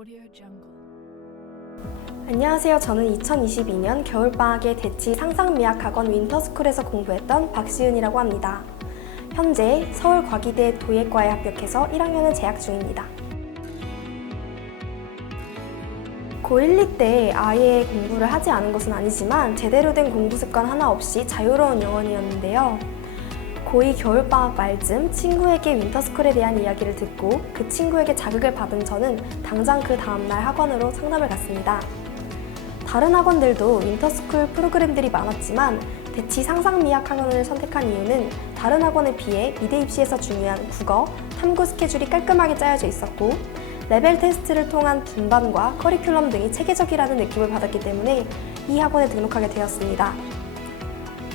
Audio Jungle. 안녕하세요. 저는 2022년 겨울방학에 대치 상상미학학원 윈터스쿨에서 공부했던 박시은이라고 합니다. 현재 서울과기대 도예과에 합격해서 1학년을 재학 중입니다. 고1, 2 때 아예 공부를 하지 않은 것은 아니지만 제대로 된 공부 습관 하나 없이 자유로운 영혼이었는데요. 고2 겨울방학 말쯤 친구에게 윈터스쿨에 대한 이야기를 듣고 그 친구에게 자극을 받은 저는 당장 그 다음날 학원으로 상담을 갔습니다. 다른 학원들도 윈터스쿨 프로그램들이 많았지만 대치 상상미학 학원을 선택한 이유는 다른 학원에 비해 미대 입시에서 중요한 국어, 탐구 스케줄이 깔끔하게 짜여져 있었고 레벨 테스트를 통한 분반과 커리큘럼 등이 체계적이라는 느낌을 받았기 때문에 이 학원에 등록하게 되었습니다.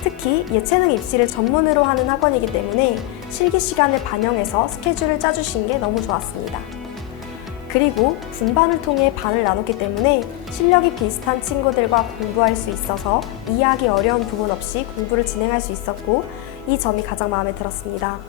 특히 예체능 입시를 전문으로 하는 학원이기 때문에 실기 시간을 반영해서 스케줄을 짜주신 게 너무 좋았습니다. 그리고 분반을 통해 반을 나눴기 때문에 실력이 비슷한 친구들과 공부할 수 있어서 이해하기 어려운 부분 없이 공부를 진행할 수 있었고 이 점이 가장 마음에 들었습니다.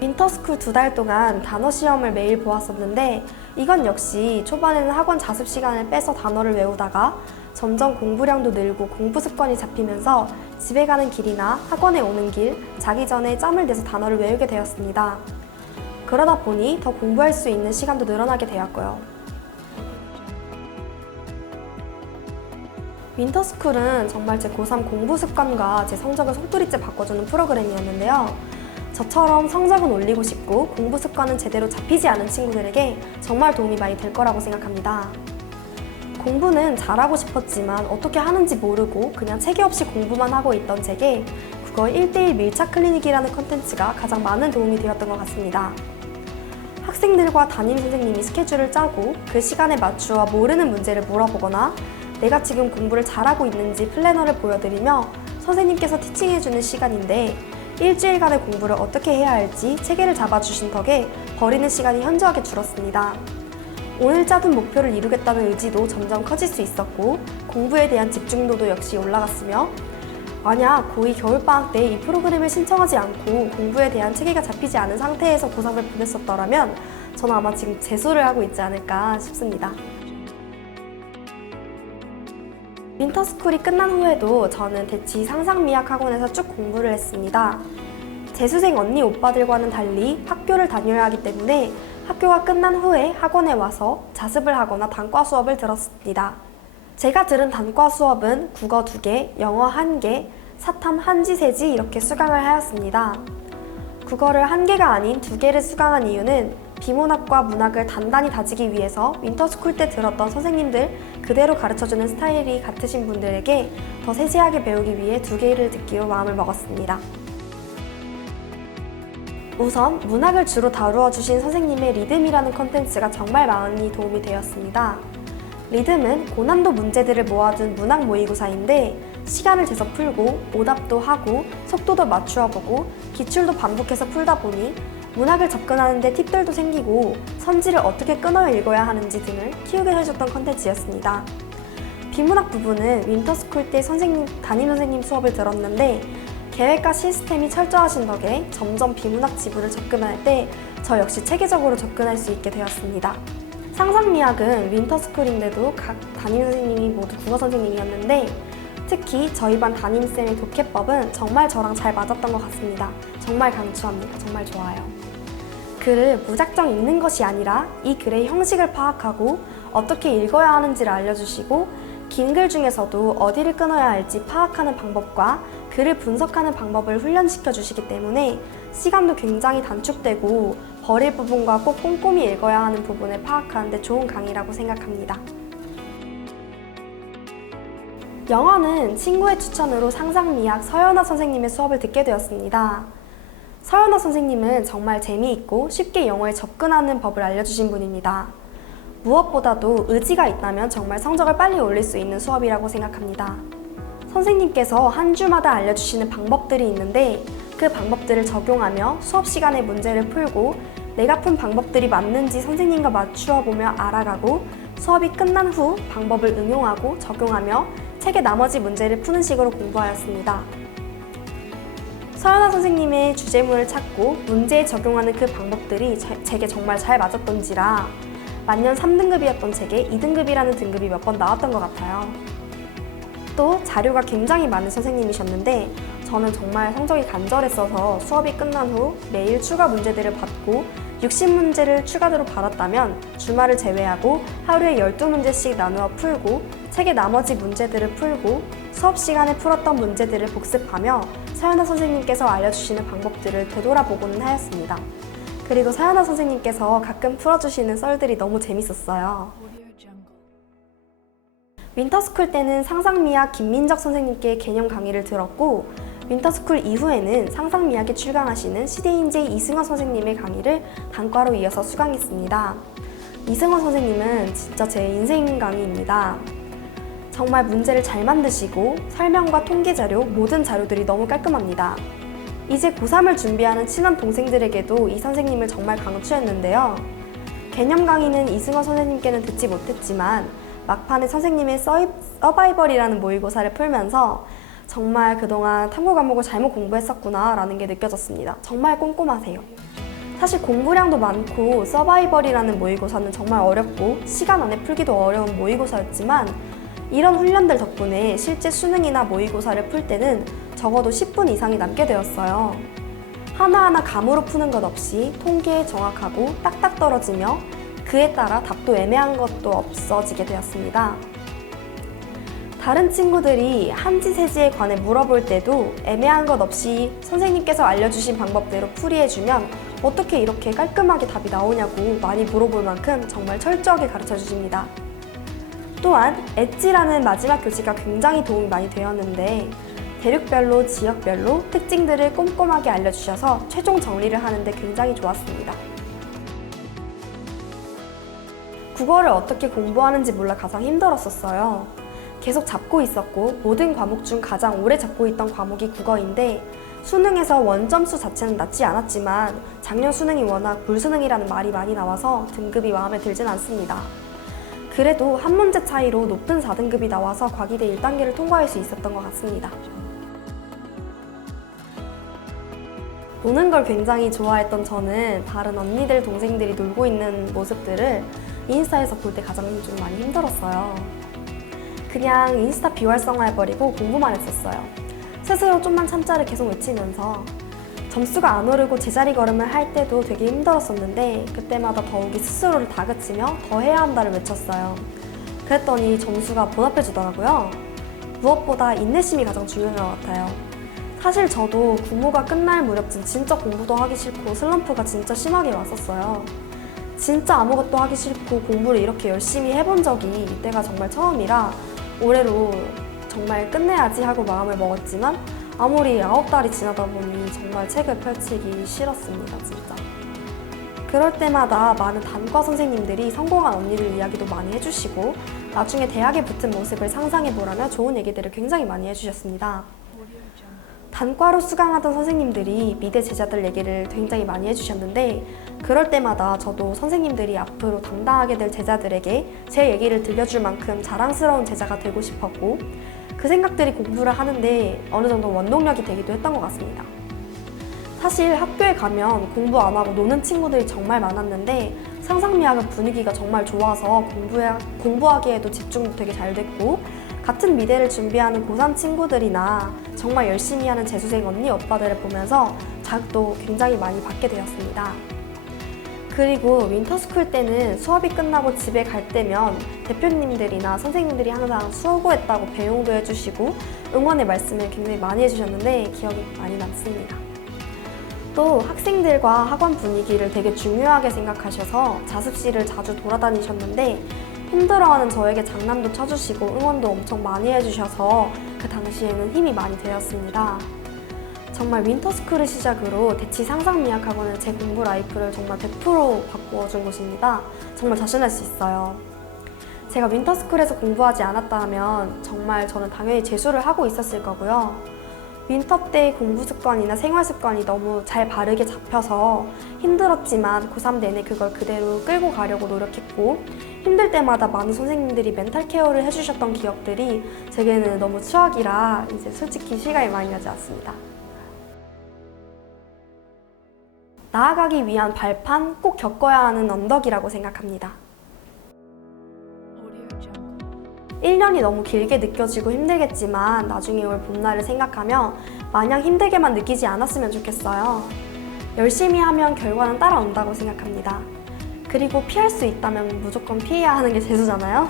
윈터스쿨 2달 동안 단어 시험을 매일 보았었는데 이건 역시 초반에는 학원 자습 시간을 빼서 단어를 외우다가 점점 공부량도 늘고 공부 습관이 잡히면서 집에 가는 길이나 학원에 오는 길, 자기 전에 짬을 내서 단어를 외우게 되었습니다. 그러다 보니 더 공부할 수 있는 시간도 늘어나게 되었고요. 윈터스쿨은 정말 제 고3 공부 습관과 제 성적을 속도리째 바꿔주는 프로그램이었는데요. 저처럼 성적은 올리고 싶고 공부 습관은 제대로 잡히지 않은 친구들에게 정말 도움이 많이 될 거라고 생각합니다. 공부는 잘하고 싶었지만 어떻게 하는지 모르고 그냥 체계 없이 공부만 하고 있던 제게 국어 1대1 밀착 클리닉이라는 컨텐츠가 가장 많은 도움이 되었던 것 같습니다. 학생들과 담임 선생님이 스케줄을 짜고 그 시간에 맞추어 모르는 문제를 물어보거나 내가 지금 공부를 잘하고 있는지 플래너를 보여드리며 선생님께서 티칭해주는 시간인데 일주일간의 공부를 어떻게 해야 할지 체계를 잡아주신 덕에 버리는 시간이 현저하게 줄었습니다. 오늘 짜둔 목표를 이루겠다는 의지도 점점 커질 수 있었고 공부에 대한 집중도도 역시 올라갔으며 만약 고2 겨울방학 때 이 프로그램을 신청하지 않고 공부에 대한 체계가 잡히지 않은 상태에서 고3을 보냈었더라면 저는 아마 지금 재수를 하고 있지 않을까 싶습니다. 윈터스쿨이 끝난 후에도 저는 대치 상상미학 학원에서 쭉 공부를 했습니다. 재수생 언니 오빠들과는 달리 학교를 다녀야 하기 때문에 학교가 끝난 후에 학원에 와서 자습을 하거나 단과 수업을 들었습니다. 제가 들은 단과 수업은 국어 2개, 영어 1개, 사탐 한지세지 이렇게 수강을 하였습니다. 국어를 1개가 아닌 2개를 수강한 이유는 비문학과 문학을 단단히 다지기 위해서 윈터스쿨 때 들었던 선생님들 그대로 가르쳐주는 스타일이 같으신 분들에게 더 세세하게 배우기 위해 2개를 듣기로 마음을 먹었습니다. 우선 문학을 주로 다루어 주신 선생님의 리듬이라는 컨텐츠가 정말 많이 도움이 되었습니다. 리듬은 고난도 문제들을 모아둔 문학 모의고사인데 시간을 재서 풀고 오답도 하고 속도도 맞추어 보고 기출도 반복해서 풀다 보니 문학을 접근하는 데 팁들도 생기고 선지를 어떻게 끊어 읽어야 하는지 등을 키우게 해줬던 컨텐츠였습니다. 비문학 부분은 윈터스쿨 때 담임 선생님 수업을 들었는데 계획과 시스템이 철저하신 덕에 점점 비문학 지부를 접근할 때 저 역시 체계적으로 접근할 수 있게 되었습니다. 상상미학은 윈터스쿨인데도 각 담임 선생님이 모두 국어 선생님이었는데 특히 저희 반 담임쌤의 독해법은 정말 저랑 잘 맞았던 것 같습니다. 정말 강추합니다. 정말 좋아요. 글을 무작정 읽는 것이 아니라 이 글의 형식을 파악하고 어떻게 읽어야 하는지를 알려주시고 긴 글 중에서도 어디를 끊어야 할지 파악하는 방법과 글을 분석하는 방법을 훈련시켜 주시기 때문에 시간도 굉장히 단축되고 버릴 부분과 꼭 꼼꼼히 읽어야 하는 부분을 파악하는 데 좋은 강의라고 생각합니다. 영어는 친구의 추천으로 상상미학 서연아 선생님의 수업을 듣게 되었습니다. 서연아 선생님은 정말 재미있고 쉽게 영어에 접근하는 법을 알려주신 분입니다. 무엇보다도 의지가 있다면 정말 성적을 빨리 올릴 수 있는 수업이라고 생각합니다. 선생님께서 한 주마다 알려주시는 방법들이 있는데 그 방법들을 적용하며 수업 시간에 문제를 풀고 내가 푼 방법들이 맞는지 선생님과 맞추어 보며 알아가고 수업이 끝난 후 방법을 응용하고 적용하며 책의 나머지 문제를 푸는 식으로 공부하였습니다. 서연아 선생님의 주제문을 찾고 문제에 적용하는 그 방법들이 제게 정말 잘 맞았던지라 만년 3등급이었던 책에 2등급이라는 등급이 몇 번 나왔던 것 같아요. 또 자료가 굉장히 많은 선생님이셨는데 저는 정말 성적이 간절했어서 수업이 끝난 후 매일 추가 문제들을 받고 60문제를 추가로 받았다면 주말을 제외하고 하루에 12문제씩 나누어 풀고 책의 나머지 문제들을 풀고 수업 시간에 풀었던 문제들을 복습하며 서연아 선생님께서 알려주시는 방법들을 되돌아보고는 하였습니다. 그리고 서연아 선생님께서 가끔 풀어주시는 썰들이 너무 재밌었어요. 윈터스쿨 때는 상상미학 김민적 선생님께 개념 강의를 들었고 윈터스쿨 이후에는 상상미학에 출강하시는 시대인재 이승원 선생님의 강의를 단과로 이어서 수강했습니다. 이승원 선생님은 진짜 제 인생 강의입니다. 정말 문제를 잘 만드시고 설명과 통계 자료, 모든 자료들이 너무 깔끔합니다. 이제 고3을 준비하는 친한 동생들에게도 이 선생님을 정말 강추했는데요. 개념 강의는 이승원 선생님께는 듣지 못했지만 막판에 선생님의 서바이벌이라는 모의고사를 풀면서 정말 그동안 탐구 과목을 잘못 공부했었구나 라는 게 느껴졌습니다. 정말 꼼꼼하세요. 사실 공부량도 많고 서바이벌이라는 모의고사는 정말 어렵고 시간 안에 풀기도 어려운 모의고사였지만 이런 훈련들 덕분에 실제 수능이나 모의고사를 풀 때는 적어도 10분 이상이 남게 되었어요. 하나하나 감으로 푸는 것 없이 통계에 정확하고 딱딱 떨어지며 그에 따라 답도 애매한 것도 없어지게 되었습니다. 다른 친구들이 한지세지에 관해 물어볼 때도 애매한 것 없이 선생님께서 알려주신 방법대로 풀이해주면 어떻게 이렇게 깔끔하게 답이 나오냐고 많이 물어볼 만큼 정말 철저하게 가르쳐 주십니다. 또한 엣지라는 마지막 교재가 굉장히 도움이 많이 되었는데 대륙별로 지역별로 특징들을 꼼꼼하게 알려주셔서 최종 정리를 하는데 굉장히 좋았습니다. 국어를 어떻게 공부하는지 몰라 가장 힘들었었어요. 계속 잡고 있었고 모든 과목 중 가장 오래 잡고 있던 과목이 국어인데 수능에서 원점수 자체는 낮지 않았지만 작년 수능이 워낙 불수능이라는 말이 많이 나와서 등급이 마음에 들진 않습니다. 그래도 한 문제 차이로 높은 4등급이 나와서 과기대 1단계를 통과할 수 있었던 것 같습니다. 노는 걸 굉장히 좋아했던 저는 다른 언니들, 동생들이 놀고 있는 모습들을 인스타에서 볼 때 가장 좀 많이 힘들었어요. 그냥 인스타 비활성화해버리고 공부만 했었어요. 스스로 좀만 참자를 계속 외치면서 점수가 안 오르고 제자리 걸음을 할 때도 되게 힘들었었는데 그때마다 더욱이 스스로를 다그치며 더 해야 한다를 외쳤어요. 그랬더니 점수가 보답해주더라고요. 무엇보다 인내심이 가장 중요한 것 같아요. 사실 저도 국무가 끝날 무렵쯤 진짜 공부도 하기 싫고 슬럼프가 진짜 심하게 왔었어요. 진짜 아무것도 하기 싫고 공부를 이렇게 열심히 해본 적이 이때가 정말 처음이라 올해로 정말 끝내야지 하고 마음을 먹었지만 아무리 9달이 지나다 보니 정말 책을 펼치기 싫었습니다, 진짜. 그럴 때마다 많은 단과 선생님들이 성공한 언니들 이야기도 많이 해주시고 나중에 대학에 붙은 모습을 상상해보라며 좋은 얘기들을 굉장히 많이 해주셨습니다. 단과로 수강하던 선생님들이 미대 제자들 얘기를 굉장히 많이 해주셨는데 그럴 때마다 저도 선생님들이 앞으로 담당하게 될 제자들에게 제 얘기를 들려줄 만큼 자랑스러운 제자가 되고 싶었고 그 생각들이 공부를 하는데 어느 정도 원동력이 되기도 했던 것 같습니다. 사실 학교에 가면 공부 안 하고 노는 친구들이 정말 많았는데 상상미학은 분위기가 정말 좋아서 공부하기에도 집중도 되게 잘 됐고 같은 미대를 준비하는 고3 친구들이나 정말 열심히 하는 재수생 언니 오빠들을 보면서 자극도 굉장히 많이 받게 되었습니다. 그리고 윈터스쿨 때는 수업이 끝나고 집에 갈 때면 대표님들이나 선생님들이 항상 수고했다고 배웅도 해주시고 응원의 말씀을 굉장히 많이 해주셨는데 기억이 많이 남습니다. 또 학생들과 학원 분위기를 되게 중요하게 생각하셔서 자습실을 자주 돌아다니셨는데 힘들어하는 저에게 장난도 쳐주시고 응원도 엄청 많이 해주셔서 그 당시에는 힘이 많이 되었습니다. 정말 윈터스쿨을 시작으로 대치 상상미학학원은 제 공부 라이프를 정말 100% 바꾸어준 곳입니다. 정말 자신할 수 있어요. 제가 윈터스쿨에서 공부하지 않았다 하면 정말 저는 당연히 재수를 하고 있었을 거고요. 윈터 때 공부 습관이나 생활 습관이 너무 잘 바르게 잡혀서 힘들었지만 고3 내내 그걸 그대로 끌고 가려고 노력했고 힘들 때마다 많은 선생님들이 멘탈 케어를 해주셨던 기억들이 제게는 너무 추억이라 이제 솔직히 실감이 많이 나지 않습니다. 나아가기 위한 발판, 꼭 겪어야 하는 언덕이라고 생각합니다. 1년이 너무 길게 느껴지고 힘들겠지만 나중에 올 봄날을 생각하며 마냥 힘들게만 느끼지 않았으면 좋겠어요. 열심히 하면 결과는 따라온다고 생각합니다. 그리고 피할 수 있다면 무조건 피해야 하는 게 재수잖아요.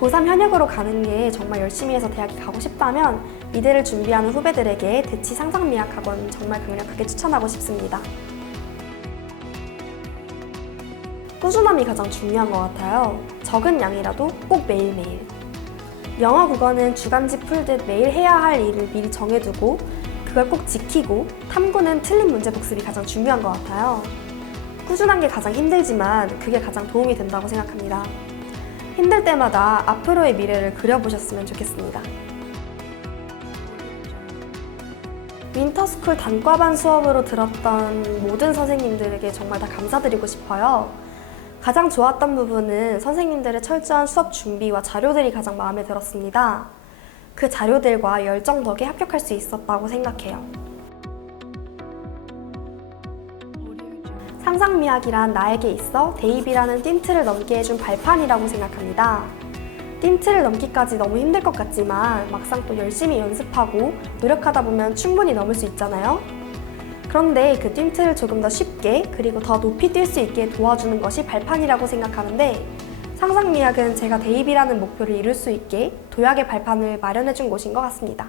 고3 현역으로 가는 게 정말 열심히 해서 대학에 가고 싶다면 미대를 준비하는 후배들에게 대치 상상미학학원 정말 강력하게 추천하고 싶습니다. 꾸준함이 가장 중요한 것 같아요. 적은 양이라도 꼭 매일매일. 영어, 국어는 주간지 풀듯 매일 해야 할 일을 미리 정해두고 그걸 꼭 지키고, 탐구는 틀린 문제 복습이 가장 중요한 것 같아요. 꾸준한 게 가장 힘들지만 그게 가장 도움이 된다고 생각합니다. 힘들 때마다 앞으로의 미래를 그려보셨으면 좋겠습니다. 윈터스쿨 단과반 수업으로 들었던 모든 선생님들에게 정말 다 감사드리고 싶어요. 가장 좋았던 부분은 선생님들의 철저한 수업 준비와 자료들이 가장 마음에 들었습니다. 그 자료들과 열정 덕에 합격할 수 있었다고 생각해요. 상상미학이란 나에게 있어 대입이라는 띵틀을 넘게 해준 발판이라고 생각합니다. 띵틀을 넘기까지 너무 힘들 것 같지만 막상 또 열심히 연습하고 노력하다 보면 충분히 넘을 수 있잖아요. 그런데 그 띵틀을 조금 더 쉽게 그리고 더 높이 뛸 수 있게 도와주는 것이 발판이라고 생각하는데, 상상미학은 제가 대입이라는 목표를 이룰 수 있게 도약의 발판을 마련해준 곳인 것 같습니다.